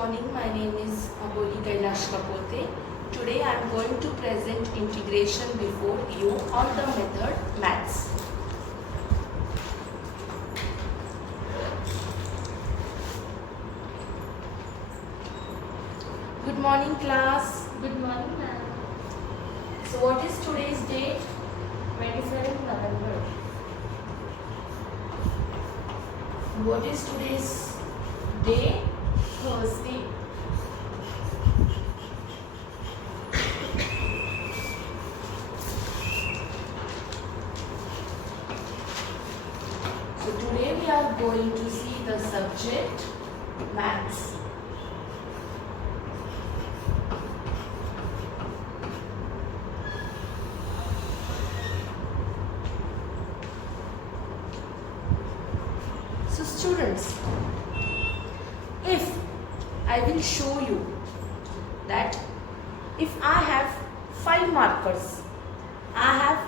morning. My name is Aabolee Kapote. Today I am going to present integration before you on the method maths. Good morning, class. Good morning, ma'am. So what is today's date? 27th November. What is today's day? Thursday. So today we are going to see the subject maths. So students, if I will show you that if I have 5 markers, I have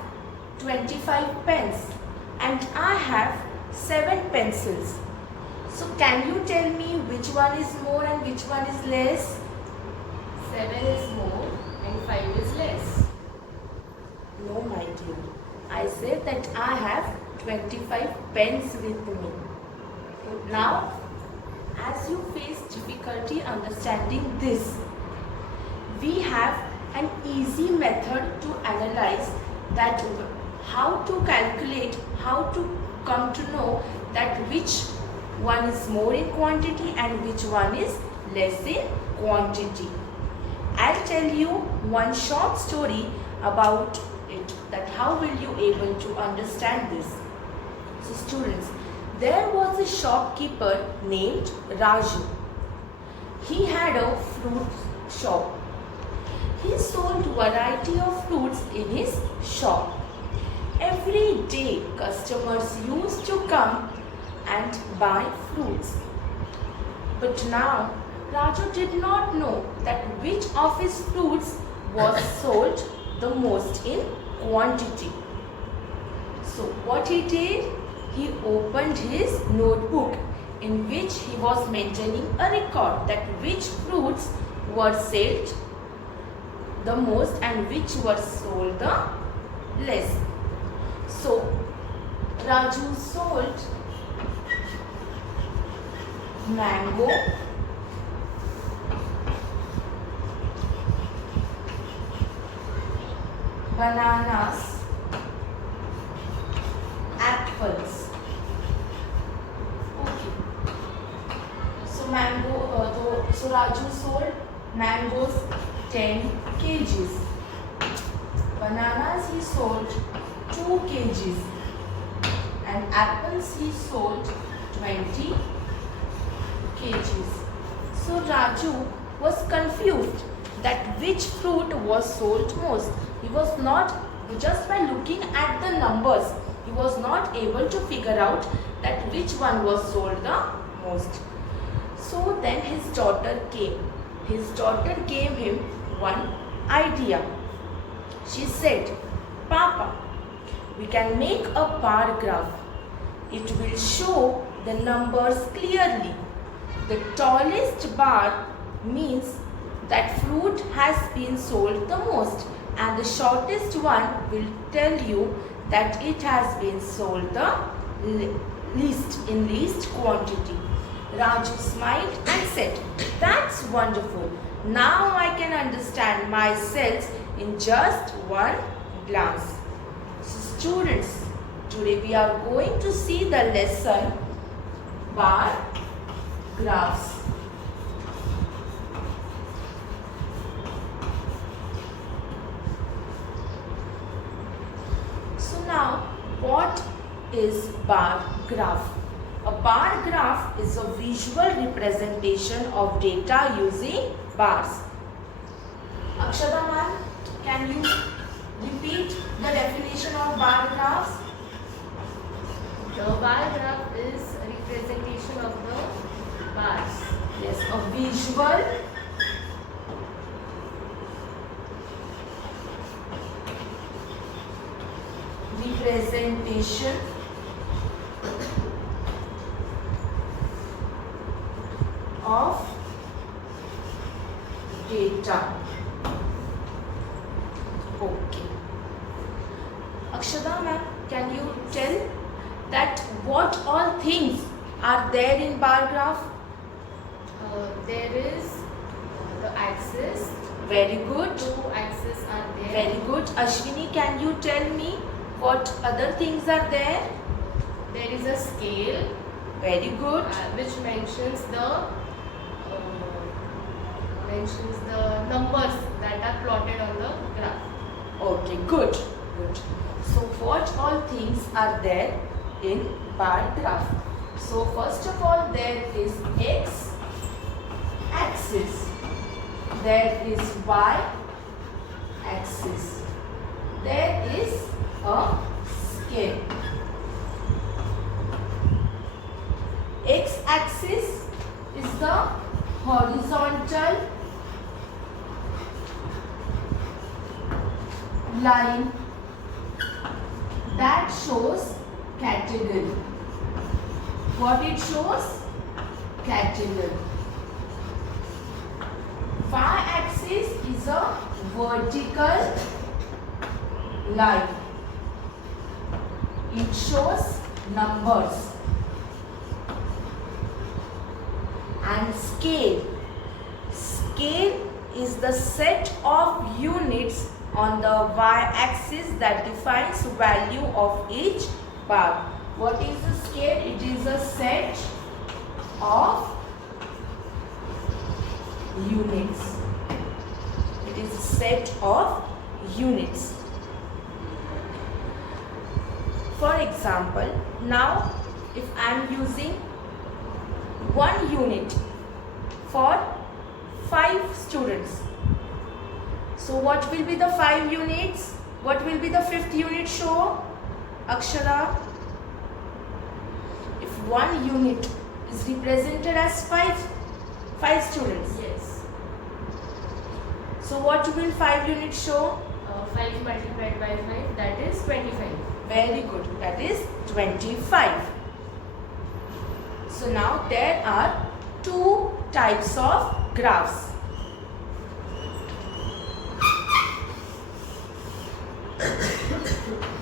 25 pens and I have 7 pencils. So can you tell me which one is more and which one is less? 7 is more and 5 is less. No, my dear. I said that I have 25 pens with me. Now, as you face difficulty understanding this, we have an easy method to analyze that how to calculate, how to come to know that which one is more in quantity and which one is less in quantity. I'll tell you one short story about it, that how will you able to understand this. So students, there was a shopkeeper named Raju. He had a fruit shop. He sold variety of fruits in his shop. Every day customers used to come and buy fruits. But now Raju did not know that which of his fruits was sold the most in quantity. So what he did? He opened his notebook in which he was maintaining a record that which fruits were sold the most and which were sold the less. So Raju sold mango, bananas, apples. Okay. So so Raju sold mangoes 10 kgs. Bananas he sold 2 kgs. And apples he sold 20 kgs. So Raju was confused that which fruit was sold most. He was not, just by looking at the numbers, he was not able to figure out that which one was sold the most. So then his daughter came. His daughter gave him one idea. She said, "Papa, we can make a bar graph. It will show the numbers clearly. The tallest bar means that fruit has been sold the most, and the shortest one will tell you that it has been sold the least quantity." Raju smiled and said, "That's wonderful. Now I can understand myself in just one glance." So students, today we are going to see the lesson bar graphs. So now, what is bar graph? A bar graph is a visual representation of data using bars. Akshada ma'am, can you repeat the definition of bar graphs? The bar graph is a representation of the bars. Yes, a visual representation of data. Okay. Akshada ma'am, can you tell that what all things are there in bar graph? There is the axis. Very good. Two axes are there. Very good. Ashwini, can you tell me what other things are there? There is a scale. Very good. Which mentions the numbers that are plotted on the graph. Okay, good. Good. So what all things are there in bar graph? So first of all, there is x axis. There is y axis. There is a scale. X axis is the horizontal line that shows category. What it shows? Category. Y-axis is a vertical line. It shows numbers. And scale. Scale is the set of units on the y-axis that defines value of each bar. What is the scale? It is a set of units. It is a set of units. For example, now if I am using 1 unit for 5 students. So what will be the 5 units? What will be the 5th unit show? Akshara? If 1 unit is represented as 5 students. Yes. So what will 5 units show? 5 multiplied by 5, that is 25. Very good. That is 25. So now there are 2 types of graphs.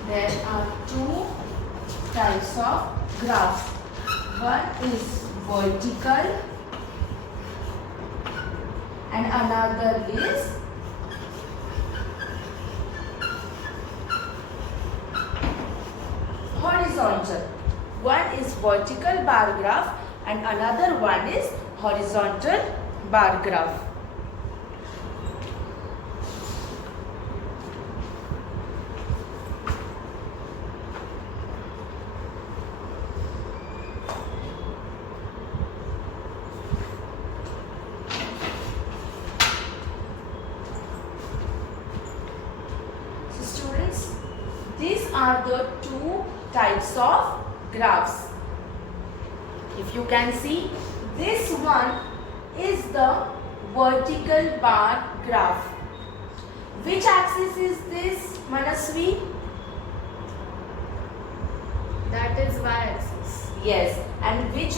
There are 2 types of graphs. One is vertical and another is horizontal. One is vertical bar graph and another one is horizontal bar graph. So students, these are the 2 types of graphs. If you can see, this one is the vertical bar graph. Which axis is this, Manasvi? That is y-axis. Yes. And which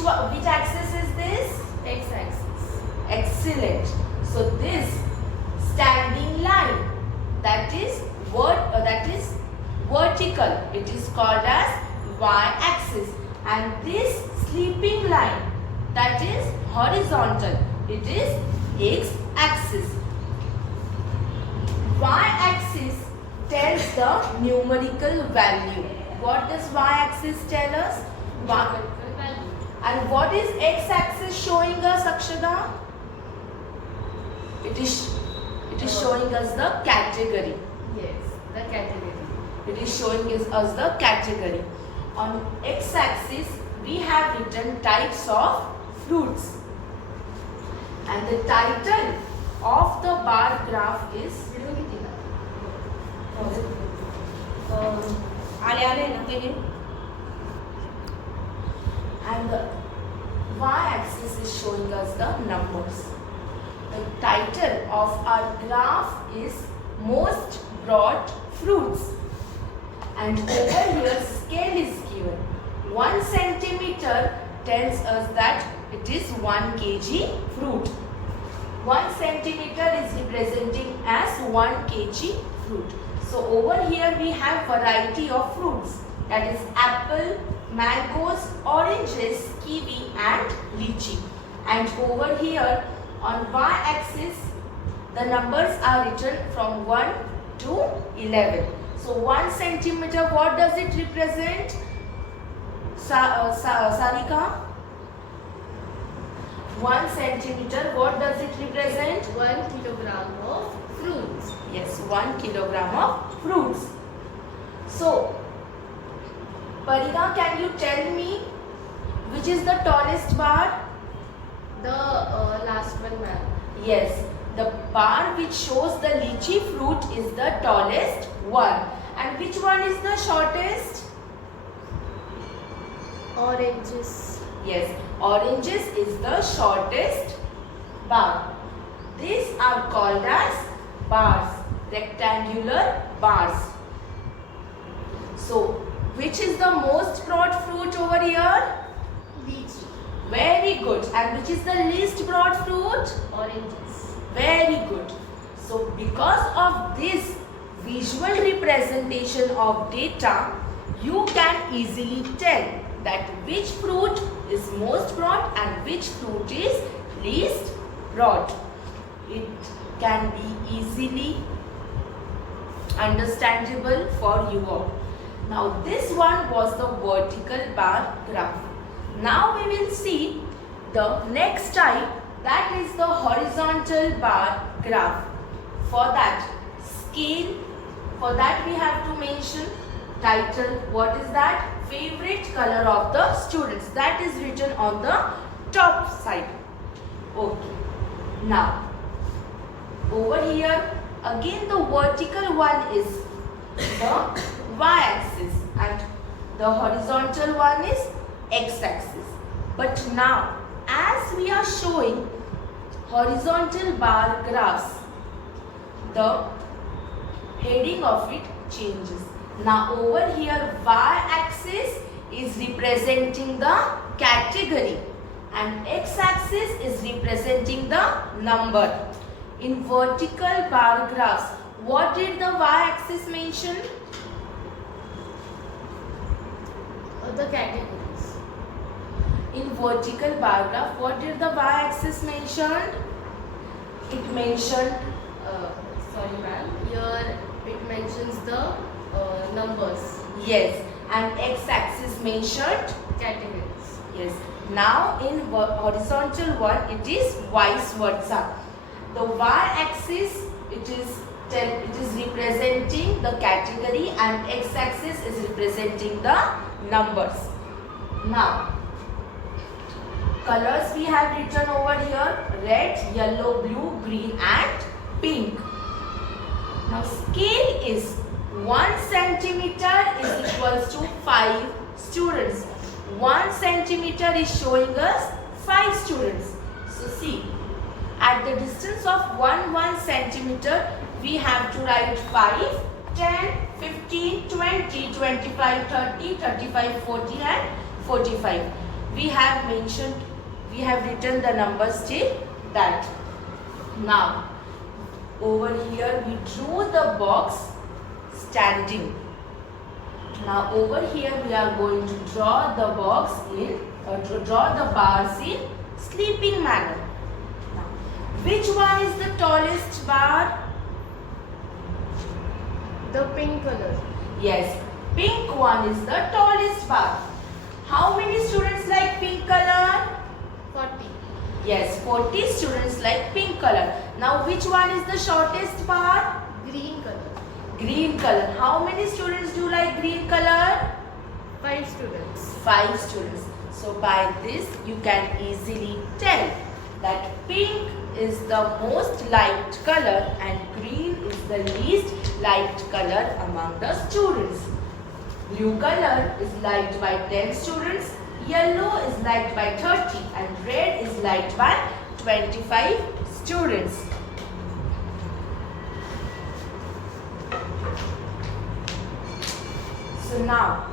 axis is this? X-axis. Excellent. So this standing line, that is vertical. It is called as y-axis. And this sleeping line, that is horizontal. It is x-axis. Y-axis tells the numerical value. What does y-axis tell us? Numerical value. And what is x-axis showing us, Akshada? It is showing us the category. Yes, the category. It is showing us the category. On x-axis, we have written types of fruits. And the title of the bar graph is and the y-axis is showing us the numbers. The title of our graph is most brought fruits. And over here scale is given. 1 centimeter tells us that it is 1 kg fruit. 1 centimeter is representing as 1 kg fruit. So over here we have variety of fruits, that is apple, mangoes, oranges, kiwi and lychee. And over here on y-axis the numbers are written from 1 to 11. So 1 centimeter, what does it represent? Sarika? 1 centimeter, what does it represent? 1 kilogram of fruits. Yes, 1 kilogram of fruits. So, Parida, can you tell me which is the tallest bar? The last one, ma'am. Yes, the bar which shows the lychee fruit is the tallest one. And which one is the shortest? Oranges. Yes, oranges is the shortest bar. These are called as bars, rectangular bars. So, which is the most broad fruit over here? Lychee. Very good. And which is the least broad fruit? Oranges. Very good. So, because of this visual representation of data, you can easily tell that which fruit is most broad and which fruit is least broad. It can be easily understandable for you all. Now this one was the vertical bar graph. Now we will see the next type, that is the horizontal bar graph. For that, scale, for that we have to mention title. What is that? Favorite color of the students. That is written on the top side. Okay. Now, over here, again the vertical one is the y-axis and the horizontal one is x-axis. But now, as we are showing horizontal bar graphs, the heading of it changes. Now over here y-axis is representing the category and x-axis is representing the number. In vertical bar graphs, what did the y-axis mention? The categories. In vertical bar graph, what did the y-axis mention? It mentioned, Sorry, ma'am. Here it mentions the numbers. yes, and x-axis mentioned, Categories. yes. Now in horizontal one, it is vice versa. The y-axis, it is representing the category and x-axis is representing the numbers. Now, colors we have written over here: red, yellow, blue, green and pink. Now scale is 1 centimeter is equals to 5 students. 1 centimeter is showing us 5 students. So see, at the distance of 1 centimeter, we have to write 5, 10, 15, 20, 25, 30, 35, 40 and 45. We have written the numbers till that. Now, over here we drew the box standing. Now over here we are going to draw the box draw the bars in sleeping manner. Now, which one is the tallest bar? The pink color. Yes, pink one is the tallest bar. How many students like pink color? 40. Yes, 40 students like pink color. Now which one is the shortest bar? Green color. Green color. How many students do like green color? 5 students. 5 students. So by this you can easily tell that pink is the most liked color and green is the least liked color among the students. Blue color is liked by 10 students, yellow is liked by 30 and red is liked by 25 students. So now,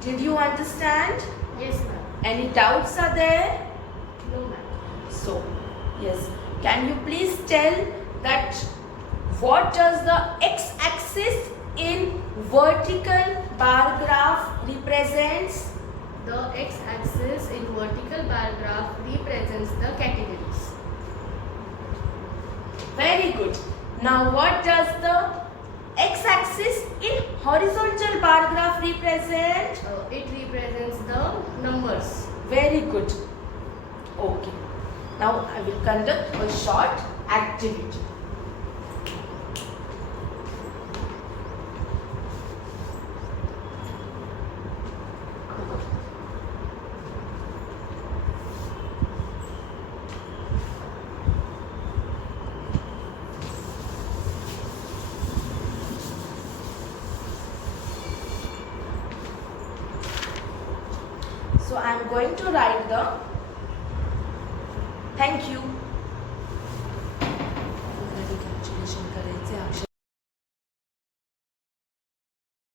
did you understand? Yes, ma'am. Any doubts are there? No, ma'am. So, yes. Can you please tell that what does the x-axis in vertical bar graph represents? The x-axis in vertical bar graph represents the categories. Very good. Now what does the x-axis in horizontal bar graph represent? It represents the numbers. Very good. Okay. Now I will conduct a short activity. So I am going to write the thank you.